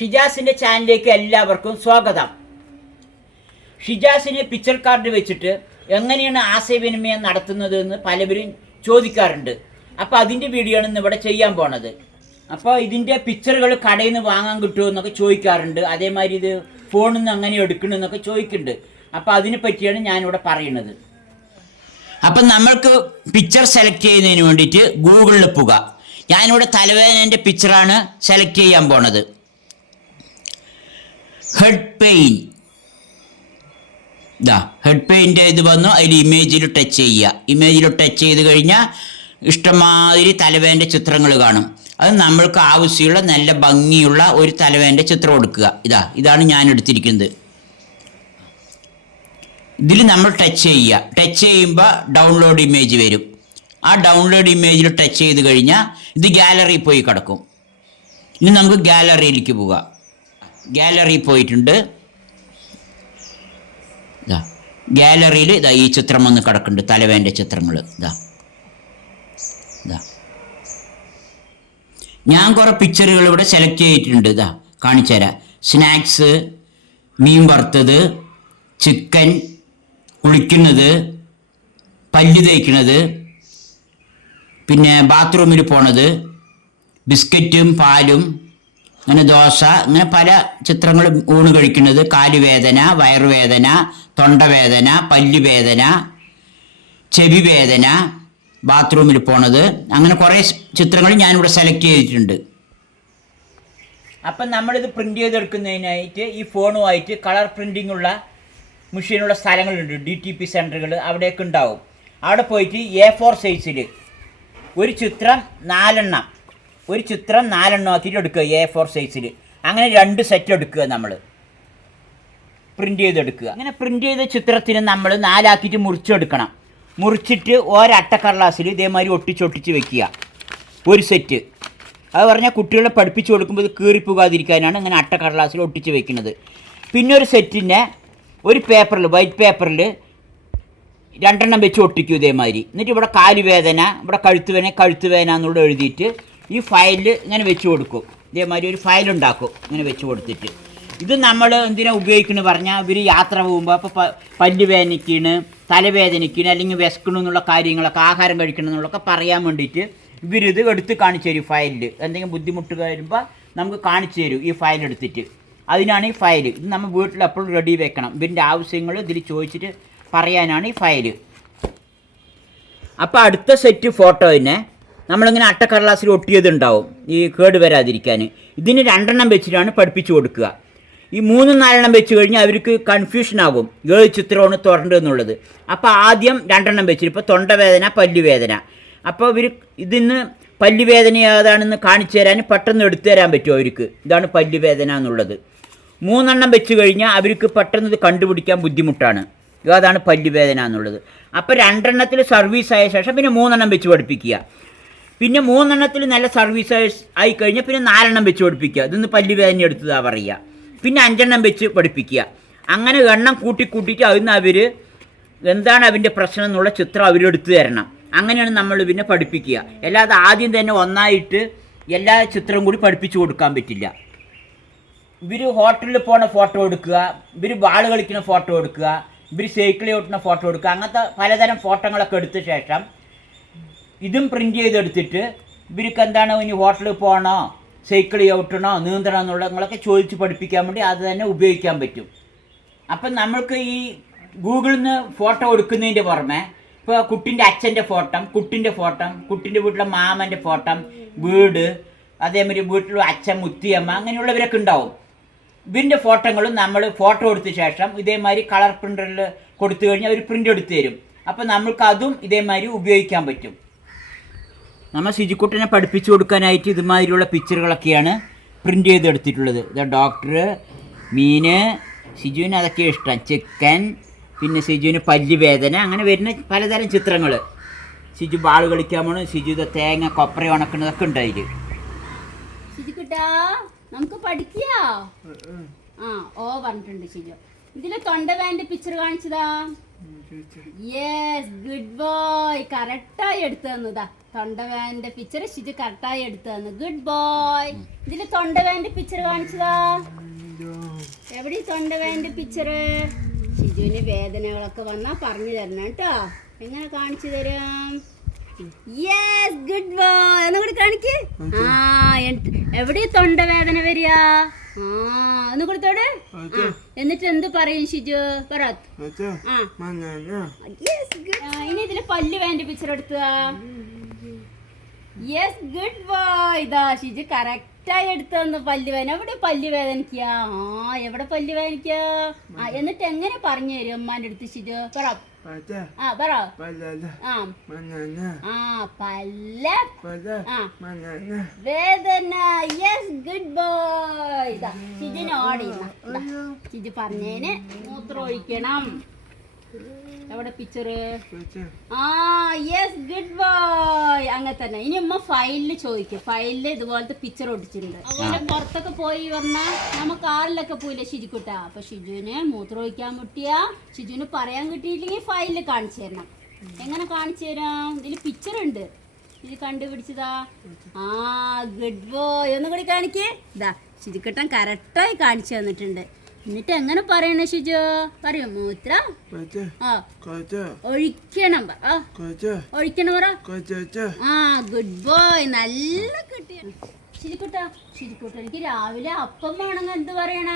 ഷിജാസിൻ്റെ ചാനലിലേക്ക് എല്ലാവർക്കും സ്വാഗതം. ഷിജാസിന് പിക്ചർ കാർഡ് വെച്ചിട്ട് എങ്ങനെയാണ് ആശയവിനിമയം നടത്തുന്നതെന്ന് പലവരും ചോദിക്കാറുണ്ട്. അപ്പോൾ അതിൻ്റെ വീഡിയോ ആണ് ഇന്ന് ഇവിടെ ചെയ്യാൻ പോണത്. അപ്പോൾ ഇതിൻ്റെ പിക്ചറുകൾ കടയിൽ നിന്ന് വാങ്ങാൻ കിട്ടുമോ എന്നൊക്കെ ചോദിക്കാറുണ്ട്. അതേമാതിരി ഇത് ഫോണിൽ നിന്ന് അങ്ങനെ എടുക്കണമെന്നൊക്കെ ചോദിക്കുന്നുണ്ട്. അപ്പോൾ അതിനെ പറ്റിയാണ് ഞാനിവിടെ പറയുന്നത്. അപ്പം നമ്മൾക്ക് പിക്ചർ സെലക്ട് ചെയ്യുന്നതിന് വേണ്ടിയിട്ട് ഗൂഗിളിൽ പോവുക. ഞാനിവിടെ തലവേദനേൻ്റെ പിക്ചറാണ് സെലക്ട് ചെയ്യാൻ പോണത്. ഹെഡ് പെയിൻ, ഹെഡ് പെയിൻ്റെ ഇത് വന്നു. അതിൽ ഇമേജിൽ ടച്ച് ചെയ്യുക. ഇമേജിൽ ടച്ച് ചെയ്ത് കഴിഞ്ഞാൽ ഇഷ്ടമാതിരി തലവേദൻ്റെ ചിത്രങ്ങൾ കാണും. അത് നമ്മൾക്ക് ആവശ്യമുള്ള നല്ല ഭംഗിയുള്ള ഒരു തലവേദൻ്റെ ചിത്രം എടുക്കുക. ഇതാണ് ഞാൻ എടുത്തിരിക്കുന്നത്. ഇതിൽ നമ്മൾ ടച്ച് ചെയ്യുക. ടച്ച് ചെയ്യുമ്പോൾ ഡൗൺലോഡ് ഇമേജ് വരും. ആ ഡൗൺലോഡ് ഇമേജിൽ ടച്ച് ചെയ്ത് കഴിഞ്ഞാൽ ഇത് ഗാലറിയിൽ പോയി കിടക്കും. ഇനി നമുക്ക് ഗാലറിയിലേക്ക് പോകാം. ഗാലറി പോയിട്ടുണ്ട്. ഗാലറിയിൽ ഈ ചിത്രം വന്ന് കിടക്കുന്നുണ്ട്. തലവേൻ്റെ ചിത്രങ്ങൾ ഞാൻ കുറേ പിക്ചറുകൾ ഇവിടെ സെലക്ട് ചെയ്തിട്ടുണ്ട്. കാണിച്ചു തരാം. സ്നാക്സ്, മീൻ വറുത്തത്, ചിക്കൻ, കുളിക്കുന്നത്, പല്ല് തേക്കുന്നത്, പിന്നെ ബാത്റൂമിൽ പോണത്, ബിസ്ക്കറ്റും പാലും, അങ്ങനെ ദോശ, അങ്ങനെ പല ചിത്രങ്ങൾ. ഊണ് കഴിക്കുന്നത്, കാലുവേദന, വയറുവേദന, തൊണ്ടവേദന, പല്ലുവേദന, ചെവി വേദന, ബാത്റൂമിൽ പോണത്, അങ്ങനെ കുറേ ചിത്രങ്ങൾ ഞാനിവിടെ സെലക്ട് ചെയ്തിട്ടുണ്ട്. അപ്പം നമ്മളിത് പ്രിൻ്റ് ചെയ്തെടുക്കുന്നതിനായിട്ട് ഈ ഫോണുമായിട്ട് കളർ പ്രിൻറ്റിങ്ങുള്ള മെഷീനുള്ള സ്ഥലങ്ങളുണ്ട്. DTP സെൻറ്ററുകൾ അവിടെയൊക്കെ ഉണ്ടാവും. അവിടെ പോയിട്ട് A4 സൈസിൽ ഒരു ചിത്രം 4 ആക്കിയിട്ട് എടുക്കുക. A4 സൈസിൽ അങ്ങനെ 2 സെറ്റ് എടുക്കുക. നമ്മൾ പ്രിൻ്റ് ചെയ്തെടുക്കുക. അങ്ങനെ പ്രിൻ്റ് ചെയ്ത ചിത്രത്തിന് നമ്മൾ 4 ആക്കിയിട്ട് മുറിച്ചെടുക്കണം. മുറിച്ചിട്ട് ഒരട്ടക്കടലാസിൽ ഇതേമാതിരി ഒട്ടിച്ചൊട്ടിച്ച് വെക്കുക. ഒരു സെറ്റ്. അത് പറഞ്ഞാൽ കുട്ടികളെ പഠിപ്പിച്ച് കൊടുക്കുമ്പോൾ ഇത് കീറിപ്പോകാതിരിക്കാനാണ് ഇങ്ങനെ അട്ടക്കടലാസിൽ ഒട്ടിച്ച് വെക്കുന്നത്. പിന്നെ ഒരു സെറ്റിനെ ഒരു പേപ്പറിൽ, വൈറ്റ് പേപ്പറിൽ 2 വെച്ച് ഒട്ടിക്കും ഇതേമാതിരി. എന്നിട്ട് ഇവിടെ കാലുവേദന, ഇവിടെ കഴുത്തുവേദന എന്നുള്ളത് എഴുതിയിട്ട് ഈ ഫയലിൽ ഇങ്ങനെ വെച്ച് കൊടുക്കും. ഇതേമാതിരി ഒരു ഫയലുണ്ടാക്കും ഇങ്ങനെ വെച്ച് കൊടുത്തിട്ട്. ഇത് നമ്മൾ എന്തിനാണ് ഉപയോഗിക്കുന്നത് പറഞ്ഞാൽ, ഇവർ യാത്ര പോകുമ്പോൾ അപ്പോൾ പല്ല് വേദനിക്കണ്, തലവേദനിക്കണ്, അല്ലെങ്കിൽ വിശക്കണം എന്നുള്ള കാര്യങ്ങളൊക്കെ, ആഹാരം കഴിക്കണം എന്നുള്ളതൊക്കെ പറയാൻ വേണ്ടിയിട്ട് ഇവരിത് എടുത്ത് കാണിച്ചു തരും. ഫയലിൽ എന്തെങ്കിലും ബുദ്ധിമുട്ട് വരുമ്പോൾ നമുക്ക് കാണിച്ചു തരും ഈ ഫയൽ എടുത്തിട്ട്. അതിനാണ് ഈ ഫയൽ. ഇത് നമ്മൾ വീട്ടിൽ എപ്പോഴും റെഡി വെക്കണം. ഇതിൻ്റെ ആവശ്യങ്ങൾ ഇതിൽ ചോദിച്ചിട്ട് പറയാനാണ് ഈ ഫയൽ. അപ്പോൾ അടുത്ത സെറ്റ് ഫോട്ടോയിനെ നമ്മളിങ്ങനെ അട്ടക്കടലാസിൽ ഒട്ടിയതുണ്ടാവും ഈ കേട് വരാതിരിക്കാൻ. ഇതിന് 2 വെച്ചിട്ടാണ് പഠിപ്പിച്ചു കൊടുക്കുക. ഈ 3-4 വെച്ച് കഴിഞ്ഞാൽ അവർക്ക് കൺഫ്യൂഷനാകും ഏത് ചിത്രമാണ് തുറണ്ടതെന്നുള്ളത്. അപ്പോൾ ആദ്യം 2 വെച്ചിട്ട്, ഇപ്പോൾ തൊണ്ടവേദന, പല്ലുവേദന. അപ്പോൾ ഇവർ ഇതിന്ന് പല്ലുവേദന ഏതാണെന്ന് കാണിച്ചു തരാൻ പെട്ടെന്ന് എടുത്തു തരാൻ പറ്റുമോ അവർക്ക്? ഇതാണ് പല്ലുവേദന എന്നുള്ളത്. 3 വെച്ച് കഴിഞ്ഞാൽ അവർക്ക് പെട്ടെന്ന് ഇത് കണ്ടുപിടിക്കാൻ ബുദ്ധിമുട്ടാണ് ഏതാണ് പല്ലുവേദന എന്നുള്ളത്. അപ്പോൾ 2 സർവീസ് ആയ ശേഷം പിന്നെ 3 വെച്ച് പഠിപ്പിക്കുക. പിന്നെ 3 നല്ല സർവീസ് ആയി കഴിഞ്ഞാൽ പിന്നെ 4 വെച്ച് പഠിപ്പിക്കുക. ഇതൊന്ന് പല്ലുവേദന എടുത്തതാണ് പറയുക. പിന്നെ 5 വെച്ച് പഠിപ്പിക്കുക. അങ്ങനെ എണ്ണം കൂട്ടിയിട്ട് അതിന് അവർ എന്താണ് അവൻ്റെ പ്രശ്നം എന്നുള്ള ചിത്രം അവരെടുത്തു തരണം. അങ്ങനെയാണ് നമ്മൾ പിന്നെ പഠിപ്പിക്കുക. അല്ലാതെ ആദ്യം തന്നെ ഒന്നായിട്ട് എല്ലാ ചിത്രവും കൂടി പഠിപ്പിച്ചു കൊടുക്കാൻ പറ്റില്ല. ഇവർ ഹോട്ടലിൽ പോണ ഫോട്ടോ എടുക്കുക, ഇവർ ബാൾ കളിക്കുന്ന ഫോട്ടോ എടുക്കുക, ഇവർ സൈക്കിളിൽ ഓട്ടുന്ന ഫോട്ടോ എടുക്കുക, അങ്ങനത്തെ പലതരം ഫോട്ടോകളൊക്കെ എടുത്ത ശേഷം ഇതും പ്രിൻ്റ് ചെയ്തെടുത്തിട്ട് ഇവർക്ക് എന്താണ് ഇനി ഹോട്ടലിൽ പോകണോ, സൈക്കിൾ ചവിട്ടണോ, നീന്തണോ എന്നുള്ളതൊക്കെ ചോദിച്ച് പഠിപ്പിക്കാൻ വേണ്ടി അത് തന്നെ ഉപയോഗിക്കാൻ പറ്റും. അപ്പം നമ്മൾക്ക് ഈ ഗൂഗിളിൽ നിന്ന് ഫോട്ടോ എടുക്കുന്നതിൻ്റെ പുറമെ ഇപ്പോൾ കുട്ടിൻ്റെ അച്ഛൻ്റെ ഫോട്ടോ, കുട്ടിൻ്റെ വീട്ടിലെ മാമൻ്റെ ഫോട്ടോ, വീട്, അതേമാതിരി വീട്ടിലുള്ള അച്ഛൻ, മുത്തിയമ്മ, അങ്ങനെയുള്ളവരൊക്കെ ഉണ്ടാവും. ഇവൻ്റെ ഫോട്ടോകളും നമ്മൾ ഫോട്ടോ എടുത്ത ശേഷം ഇതേമാതിരി കളർ പ്രിൻ്ററിൽ കൊടുത്തു കഴിഞ്ഞാൽ അവർ പ്രിൻ്റ് എടുത്തു തരും. അപ്പോൾ നമ്മൾക്ക് അതും ഇതേമാതിരി ഉപയോഗിക്കാൻ പറ്റും. നമ്മൾ സിജിക്കുട്ടനെ പഠിപ്പിച്ചു കൊടുക്കാനായിട്ട് ഇതുമാതിരിയുള്ള പിക്ചറുകളൊക്കെയാണ് പ്രിൻ്റ് ചെയ്തെടുത്തിട്ടുള്ളത്. ഡോക്ടർ, മീന്, സിജുവിന് അതൊക്കെ ഇഷ്ടം, ചിക്കൻ, പിന്നെ സിജുവിന് പല്ലുവേദന, അങ്ങനെ വരുന്ന പലതരം ചിത്രങ്ങൾ. സിജു ബാൾ കളിക്കാൻ പോകണം, സിജു തേങ്ങ കൊപ്ര ഉണക്കുന്നതൊക്കെ ഉണ്ടായില്ല. നമുക്ക് പഠിക്കാ. പറഞ്ഞിട്ടുണ്ട് ശരി. ഇതിലെ തൊണ്ടവേന്റെ പിക്ചർ കാണിച്ചതാ. Yes good boy. കറക്റ്റായി എടുത്തു തന്നതാ. തൊണ്ടവേന്റെ പിക്ചർ ഷിജു കറക്റ്റായി എടുത്തു തന്നു. Good boy. ഇതില് തൊണ്ടവേന്റെ പിക്ചർ കാണിച്ചതാ. എവിടെ തൊണ്ടവേന്റെ പിക്ചർ? ഷിജുവിന് വേദനകളൊക്കെ വന്നാ പറഞ്ഞു തരണം കേട്ടോ. എങ്ങനെ കാണിച്ചു തരാം? Yes good boy. ഒന്നുകൂടി കാണിക്ക്. എവിടെ തൊണ്ടവേദന വരിക? ഒന്ന് കൊടുത്തോട്. എന്നിട്ട് എന്ത് പറയും ഷിജു? പറ. ഇനി ഇതില് പല്ല് വേണ്ട പിക്ചർ എടുക്കുക. Yes good boy. ഇതാ ഷിജു കറക്റ്റായി എടുത്തു തന്നു. പല്ല് വേദന. എവിടെ പല്ല് വേദനിക്ക? എവിടെ പല്ല് വേദനിക്ക? എന്നിട്ട് എങ്ങനെ പറഞ്ഞു തരും അമ്മാന്റെ അടുത്ത് ഷിജു? പറ. പറ. വേദന. Yes good boy. ഷിജുന് ഓടി. ഷിജു പറഞ്ഞേന് മൂത്രം ഒഴിക്കണം. എവിടെ പിക്ചറ്? Yes good boy. അങ്ങനെ തന്നെ. ഇനി അമ്മ ഫയലില് ചോദിക്കും. ഫയലില് ഇതുപോലത്തെ പിക്ചർ ഒട്ടിച്ചിട്ടുണ്ട്. അതുപോലെ പുറത്തൊക്കെ പോയി വന്നാൽ നമ്മ കാറിലൊക്കെ പോയില്ലേ ഷിജുക്കുട്ട? അപ്പൊ ഷിജുവിന് മൂത്രം ഒഴിക്കാൻ മുട്ടിയ ഷിജുവിന് പറയാൻ കിട്ടിയില്ലെങ്കിൽ ഫയലില് കാണിച്ചു തരണം. എങ്ങനെ കാണിച്ചു തരാം? ഇതില് പിക്ചർ ഉണ്ട്. ഇത് കണ്ടുപിടിച്ചതാ. Good boy. ഒന്നും കൂടി കാണിക്കേ. ഇതാ ഷിജുക്കുട്ടൻ കറക്റ്റായി കാണിച്ചു തന്നിട്ടുണ്ട്. എന്നിട്ട് എങ്ങനെ പറയണ ഷിജു? പറയൂ. മൂത്ര ഒഴിക്കണം. ഒഴിക്കണം പറ. Good boy. നല്ല കിട്ടിയ ഷിജുക്കുട്ട. എനിക്ക് രാവിലെ അപ്പം വേണമെങ്കിൽ എന്ത് പറയണ?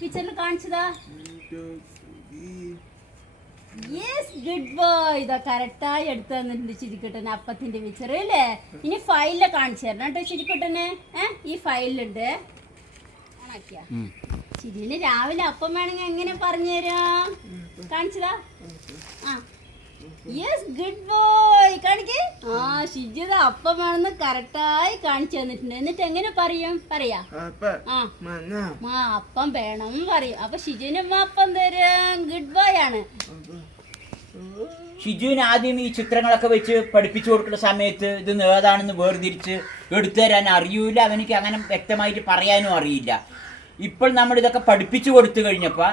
പിക്ചറിൽ കാണിച്ചതാ. Yes good boy. ഇതാ കറക്റ്റായി എടുത്തു തന്നിട്ടുണ്ട് ഷിജുക്കുട്ടന് അപ്പത്തിന്റെ പിക്ചർ അല്ലേ? ഇനി ഫയലില് കാണിച്ചു തരണം കേട്ടോ ഷിജുക്കുട്ടന്. ഈ ഫയലിലുണ്ട്. ഷിജുവിന് രാവിലെ അപ്പം വേണമെങ്കിൽ എങ്ങനെ പറഞ്ഞു തരാം? കാണിച്ചതാ. Yes good boy. കാണിക്കേ. ഷിജു അപ്പം വേണമെന്ന് കറക്റ്റായി കാണിച്ചു തന്നിട്ടുണ്ട്. എന്നിട്ട് എങ്ങനെ പറയും? പറയാ. അപ്പം വേണം പറയും. അപ്പൊ ഷിജുവിന് അപ്പം തരും. ഗുഡ് ബോയ് ആണ്. ഷിജുവിന് ആദ്യം ഈ ചിത്രങ്ങളൊക്കെ വെച്ച് പഠിപ്പിച്ചു കൊടുക്കുന്ന സമയത്ത് ഇത് ഏതാണെന്ന് വേർതിരിച്ച് എടുത്തു തരാൻ അറിയൂല. അവനിക്ക് അങ്ങനെ വ്യക്തമായിട്ട് പറയാനും അറിയില്ല. ഇപ്പോൾ നമ്മൾ ഇതൊക്കെ പഠിപ്പിച്ചു കൊടുത്തു കഴിഞ്ഞപ്പോൾ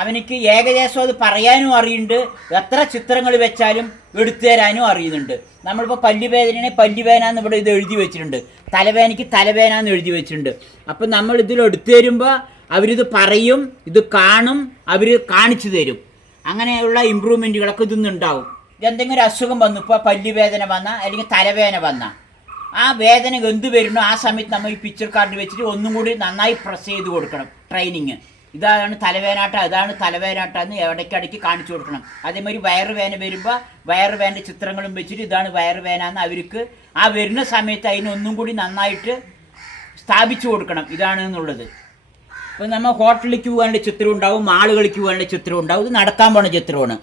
അവനിക്ക് ഏകദേശം അത് പറയാനും അറിയുന്നുണ്ട്. എത്ര ചിത്രങ്ങൾ വെച്ചാലും എടുത്തു തരാനും അറിയുന്നുണ്ട്. നമ്മളിപ്പോൾ പല്ലുവേദനയാണെങ്കിൽ പല്ലുവേദന എന്ന് ഇവിടെ ഇത് എഴുതി വെച്ചിട്ടുണ്ട്. തലവേദനയ്ക്ക് തലവേദന എന്ന് എഴുതി വെച്ചിട്ടുണ്ട്. അപ്പം നമ്മൾ ഇതിൽ എടുത്തു തരുമ്പോൾ അവരിത് പറയും, ഇത് കാണും, അവർ കാണിച്ചു തരും. അങ്ങനെയുള്ള ഇമ്പ്രൂവ്മെൻറ്റുകളൊക്കെ ഇതൊന്നുണ്ടാവും. എന്തെങ്കിലും ഒരു അസുഖം വന്നു, ഇപ്പോൾ പല്ലുവേദന വന്നാൽ അല്ലെങ്കിൽ തലവേദന വന്നാൽ ആ വേദന എന്ത് വരുന്നോ ആ സമയത്ത് നമ്മൾ ഈ പിക്ചർ കാർഡ് വെച്ചിട്ട് ഒന്നും കൂടി നന്നായി പ്രസ് ചെയ്ത് കൊടുക്കണം. ട്രെയിനിങ്. ഇതാണ് തലവേദനാട്ട, ഇതാണ് തലവേദനാട്ട എന്ന് ഇടയ്ക്കിടയ്ക്ക് കാണിച്ചു കൊടുക്കണം. അതേമാതിരി വയറുവേദന വരുമ്പോൾ വയറുവേദന ചിത്രങ്ങളും വെച്ചിട്ട് ഇതാണ് വയറുവേദന എന്ന് അവർക്ക് ആ വരുന്ന സമയത്ത് അതിനൊന്നും കൂടി നന്നായിട്ട് സ്ഥാപിച്ചു കൊടുക്കണം ഇതാണ് എന്നുള്ളത്. ഇപ്പോൾ നമ്മൾ ഹോട്ടലിലേക്ക് പോകാനുള്ള ചിത്രം ഉണ്ടാവും, മാളുകളിലേക്ക് പോകാനുള്ള ചിത്രം ഉണ്ടാവും. ഇത് നടക്കാൻ പോണ ചിത്രമാണ്.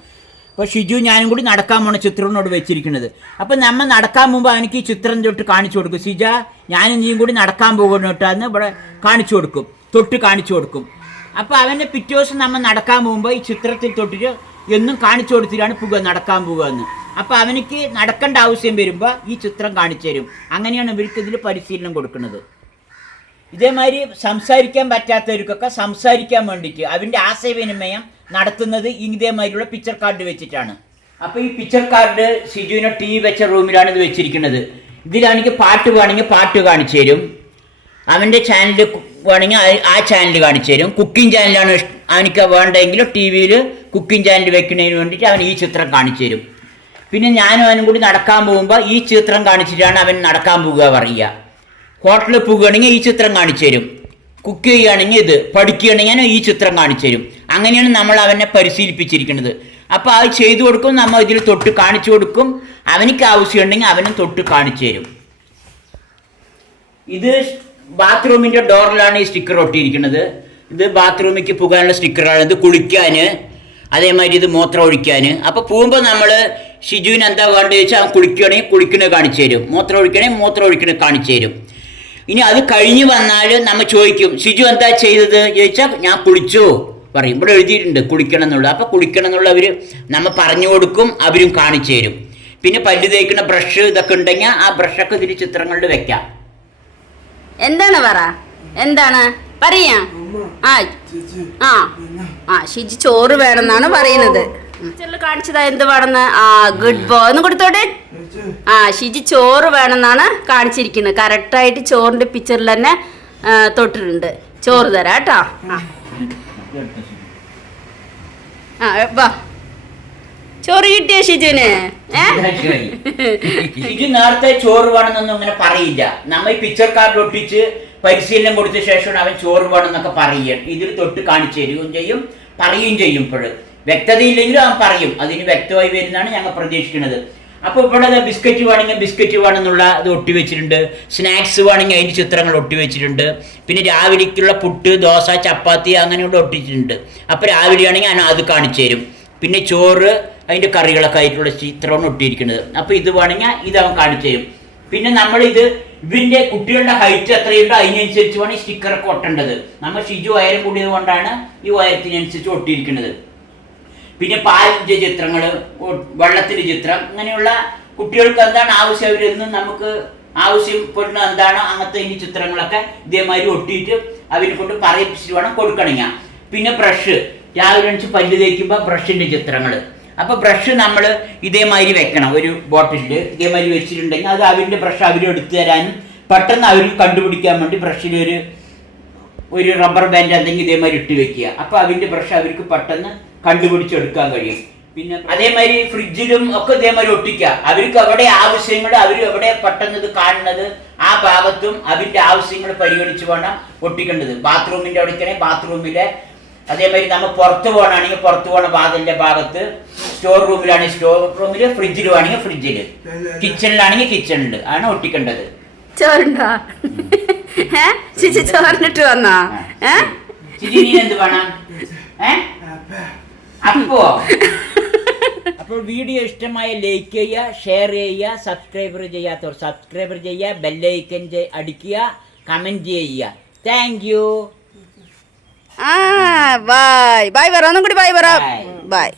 അപ്പോൾ ഷിജു ഞാനും കൂടി നടക്കാൻ പോണ ചിത്രത്തിനോട് വെച്ചിരിക്കുന്നത്. അപ്പം നമ്മൾ നടക്കാൻ പോകുമ്പോൾ അവനക്ക് ഈ ചിത്രം തൊട്ട് കാണിച്ചു കൊടുക്കും. ഷിജ ഞാനും നീയും കൂടി നടക്കാൻ പോകുന്നു കേട്ടോ എന്ന് ഇവിടെ കാണിച്ചു കൊടുക്കും, തൊട്ട് കാണിച്ചു കൊടുക്കും. അപ്പോൾ അവൻ്റെ പിറ്റേ ദിവസം നമ്മൾ നടക്കാൻ പോകുമ്പോൾ ഈ ചിത്രത്തിൽ തൊട്ടിട്ട് എന്നും കാണിച്ചു കൊടുത്തിട്ടാണ് നടക്കാൻ പോകുക എന്ന്. അപ്പോൾ അവനക്ക് നടക്കേണ്ട ആവശ്യം വരുമ്പോൾ ഈ ചിത്രം കാണിച്ചു തരും. അങ്ങനെയാണ് ഇവർക്ക് ഇതിൽ പരിശീലനം കൊടുക്കുന്നത്. ഇതേമാതിരി സംസാരിക്കാൻ പറ്റാത്തവർക്കൊക്കെ സംസാരിക്കാൻ വേണ്ടിയിട്ട് അവൻ്റെ ആശയവിനിമയം നടത്തുന്നത് ഇതേമാതിരിയുള്ള പിക്ചർ കാർഡ് വെച്ചിട്ടാണ്. അപ്പോൾ ഈ പിക്ചർ കാർഡ് ഷിജുവിനെ ടി വി വെച്ച റൂമിലാണ് ഇത് വെച്ചിരിക്കുന്നത്. ഇതിലാണെങ്കിൽ പാട്ട് വേണമെങ്കിൽ പാട്ട് കാണിച്ചു തരും. അവൻ്റെ ചാനൽ വേണമെങ്കിൽ ആ ചാനൽ കാണിച്ചു തരും. കുക്കിംഗ് ചാനലാണ് അവനിക്ക് വേണ്ടെങ്കിൽ ടി വിയിൽ കുക്കിംഗ് ചാനൽ വെക്കുന്നതിന് വേണ്ടിയിട്ട് അവൻ ഈ ചിത്രം കാണിച്ചു തരും. പിന്നെ ഞാനും അവനും കൂടി നടക്കാൻ പോകുമ്പോൾ ഈ ചിത്രം കാണിച്ചിട്ടാണ് അവൻ നടക്കാൻ പോകുക പറയുക. ഹോട്ടലിൽ പോകുകയാണെങ്കിൽ ഈ ചിത്രം കാണിച്ചു തരും. കുക്ക് ചെയ്യുകയാണെങ്കിൽ ഇത്, പഠിക്കുകയാണെങ്കിൽ ഈ ചിത്രം കാണിച്ചു തരും. അങ്ങനെയാണ് നമ്മൾ അവനെ പരിശീലിപ്പിച്ചിരിക്കുന്നത്. അപ്പോൾ അത് ചെയ്തു കൊടുക്കും, നമ്മൾ ഇതിൽ തൊട്ട് കാണിച്ചു കൊടുക്കും. അവനിക്ക് ആവശ്യമുണ്ടെങ്കിൽ അവനും തൊട്ട് കാണിച്ചു തരും. ഇത് ബാത്റൂമിൻ്റെ ഡോറിലാണ് ഈ സ്റ്റിക്കർ ഒട്ടിയിരിക്കുന്നത്. ഇത് ബാത്റൂമിലേക്ക് പോകാനുള്ള സ്റ്റിക്കറാണ്. ഇത് കുളിക്കാൻ, അതേമാതിരി ഇത് മൂത്രം ഒഴിക്കാൻ. അപ്പോൾ പോകുമ്പോൾ നമ്മൾ ഷിജുവിന് എന്താ വേണ്ടത് ചോദിച്ചാൽ അവൻ കുളിക്കുകയാണെങ്കിൽ കുളിക്കുന്നത് കാണിച്ചു തരും, മൂത്രം ഒഴിക്കണമെങ്കിൽ മൂത്രം ഒഴിക്കുന്നത് കാണിച്ചു തരും. ഇനി അത് കഴിഞ്ഞ് വന്നാൽ നമ്മൾ ചോദിക്കും ഷിജു എന്താ ചെയ്തത് ചോദിച്ചാൽ ഞാൻ കുളിച്ചു പറയും. ഇവിടെ എഴുതിയിട്ടുണ്ട് കുളിക്കണം എന്നുള്ളത്. അപ്പോൾ കുളിക്കണം എന്നുള്ള അവർ നമ്മൾ പറഞ്ഞു കൊടുക്കും, അവരും കാണിച്ചു തരും. പിന്നെ പല്ല് തേക്കുന്ന ബ്രഷ് ഇതൊക്കെ ഉണ്ടെങ്കിൽ ആ ബ്രഷൊക്കെ ഇതിൽ ചിത്രങ്ങളിൽ വെക്കാം. എന്താണ് പറ, എന്താണ് പറയാ? ഷിജു ചോറ് വേണമെന്നാണ് പറയുന്നത്. പിക്ചറിൽ കാണിച്ചതാ എന്ത് വേണമെന്ന്. ആ ഗുഡ് ബോയ് ഒന്ന് കൊടുത്തോടെ. ആ ഷിജി ചോറ് വേണമെന്നാണ് കാണിച്ചിരിക്കുന്നത്. കറക്റ്റായിട്ട് ചോറിന്റെ പിക്ചറിൽ തന്നെ തൊട്ടിട്ടുണ്ട്. ചോറ് തരാം കേട്ടോ. ആ വാ ചോറ് കിട്ടിയ ഷിജുവിന്. ഷിജു നേരത്തെ ചോറ് വേണമെന്നൊന്നും അങ്ങനെ പറയില്ല. നമ്മൾ ഈ പിക്ചർ കാർഡ് ഒട്ടിച്ച് പരിശീലനം കൊടുത്ത ശേഷമാണ് അവൻ ചോറ് വേണമെന്നൊക്കെ പറയുക. ഇതിൽ തൊട്ട് കാണിച്ചു തരികയും ചെയ്യും, പറയുകയും ചെയ്യും. ഇപ്പോഴും വ്യക്തതയില്ലെങ്കിലും അവൻ പറയും. അതിന് വ്യക്തമായി വരുന്നതാണ് ഞങ്ങൾ പ്രതീക്ഷിക്കുന്നത്. അപ്പോൾ ഇവിടെ ബിസ്ക്കറ്റ് വേണമെങ്കിൽ ബിസ്ക്കറ്റ് വേണമെന്നുള്ള ഇത് ഒട്ടിവെച്ചിട്ടുണ്ട്. സ്നാക്സ് വേണമെങ്കിൽ അതിൻ്റെ ചിത്രങ്ങൾ ഒട്ടിവെച്ചിട്ടുണ്ട്. പിന്നെ രാവിലേക്കുള്ള പുട്ട്, ദോശ, ചപ്പാത്തി അങ്ങനെയുള്ള ഒട്ടിച്ചിട്ടുണ്ട്. അപ്പോൾ രാവിലെയാണെങ്കിൽ അത് കാണിച്ചു തരും. പിന്നെ ചോറ്, അതിൻ്റെ കറികളൊക്കെ ആയിട്ടുള്ള ചിത്രമാണ് ഒട്ടിയിരിക്കുന്നത്. അപ്പോൾ ഇത് വേണമെങ്കിൽ ഇത് അവൻ കാണിച്ചു തരും. പിന്നെ നമ്മളിത് ഇവൻ്റെ കുട്ടികളുടെ ഹൈറ്റ് എത്രയുണ്ടോ അതിനനുസരിച്ച് വേണം ഈ സ്റ്റിക്കറൊക്കെ ഒട്ടേണ്ടത്. നമ്മൾ ഷിജു ഉയരം കൂടിയത് കൊണ്ടാണ് ഈ ഉയരത്തിനനുസരിച്ച് ഒട്ടിയിരിക്കുന്നത്. പിന്നെ പാലിൻ്റെ ചിത്രങ്ങൾ, വെള്ളത്തിൻ്റെ ചിത്രം, അങ്ങനെയുള്ള കുട്ടികൾക്ക് എന്താണ് ആവശ്യം അവരെന്നും നമുക്ക് ആവശ്യപ്പെടുന്ന എന്താണോ അങ്ങനത്തെ ഈ ചിത്രങ്ങളൊക്കെ ഇതേമാതിരി ഒട്ടിയിട്ട് അവരെ കൊണ്ട് പറയിപ്പിച്ചിട്ട് വേണം കൊടുക്കണമെങ്കിൽ. പിന്നെ ബ്രഷ്, രാവിലെ എണിച്ച് പല്ല് തേക്കുമ്പോൾ ബ്രഷിൻ്റെ ചിത്രങ്ങൾ. അപ്പോൾ ബ്രഷ് നമ്മൾ ഇതേമാതിരി വെക്കണം. ഒരു ബോട്ടിലിൽ ഇതേമാതിരി വെച്ചിട്ടുണ്ടെങ്കിൽ അത് അവരുടെ ബ്രഷ് അവർ എടുത്തു തരാനും പെട്ടെന്ന് അവർ കണ്ടുപിടിക്കാൻ വേണ്ടി ബ്രഷിൽ ഒരു റബ്ബർ ബാൻഡ് എന്തെങ്കിലും ഇതേമാതിരി ഇട്ട് വെക്കുക. അപ്പോൾ അവരുടെ ബ്രഷ് അവർക്ക് പെട്ടെന്ന് കണ്ടുപിടിച്ചെടുക്കാൻ കഴിയും. പിന്നെ അതേമാതിരി ഫ്രിഡ്ജിലും ഒക്കെ ഇതേമാതിരി ഒട്ടിക്കുക. അവർക്ക് എവിടെ ആവശ്യങ്ങൾ, അവർ എവിടെ പെട്ടെന്ന് ഇത് കാണുന്നത് ആ ഭാഗത്തും അവരുടെ ആവശ്യങ്ങൾ പരിഗണിച്ച് വേണം ഒട്ടിക്കേണ്ടത്. ബാത്റൂമിൻ്റെ അവിടേക്കാണെങ്കിൽ ബാത്റൂമിലെ, അതേമാതിരി നമ്മൾ പുറത്ത് പോകണമെങ്കിൽ പുറത്ത് പോകണ വാതിലിൻ്റെ ഭാഗത്ത്, സ്റ്റോർ റൂമിലാണെങ്കിൽ സ്റ്റോർ റൂമിൽ, ഫ്രിഡ്ജിൽ വേണമെങ്കിൽ ഫ്രിഡ്ജിൽ, കിച്ചണിലാണെങ്കിൽ കിച്ചണിൽ ആണ് ഒട്ടിക്കേണ്ടത്. ചോറുണ്ടോ? ചോറിനിട്ട് വന്നോ? എന്ത് വേണം? അപ്പോൾ വീഡിയോ ഇഷ്ടമായ ലൈക്ക് ചെയ്യുക, ഷെയർ ചെയ്യുക, സബ്സ്ക്രൈബർ ചെയ്യാത്തവർ സബ്സ്ക്രൈബർ ചെയ്യുക, ബെല്ലൈക്കൻ അടിക്കുക, കമൻറ്റ് ചെയ്യുക. Thank you. ബൈ ബൈ പറ. ഒന്നും കൂടി ബൈ പറ. ബൈ.